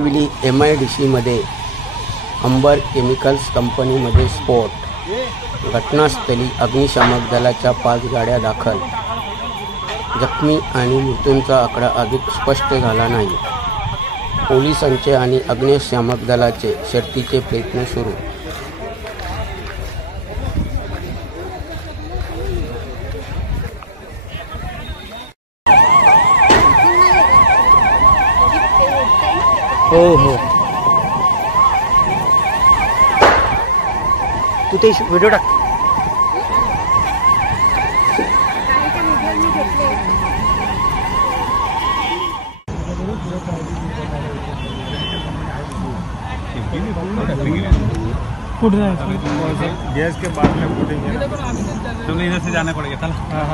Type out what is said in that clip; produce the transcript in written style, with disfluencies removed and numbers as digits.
Borivali MIDC मध्ये Ambar chemicals कंपनीमध्ये स्फोट। घटनास्थळी अग्निशमक दलाच्या 5 गाड्या दाखल। जखमी आणि मृत्यूंचा आकडा अजून स्पष्ट झाला नाही। पोलिसांचे आणि अग्निशमक दलाचे शर्थीचे प्रयत्न सुरू। हो तू ते व्हिडिओ टाक। गैस के बाद में फूटेंगे। तुम्हें इधर से जाना पड़ेगा। चल। हाँ।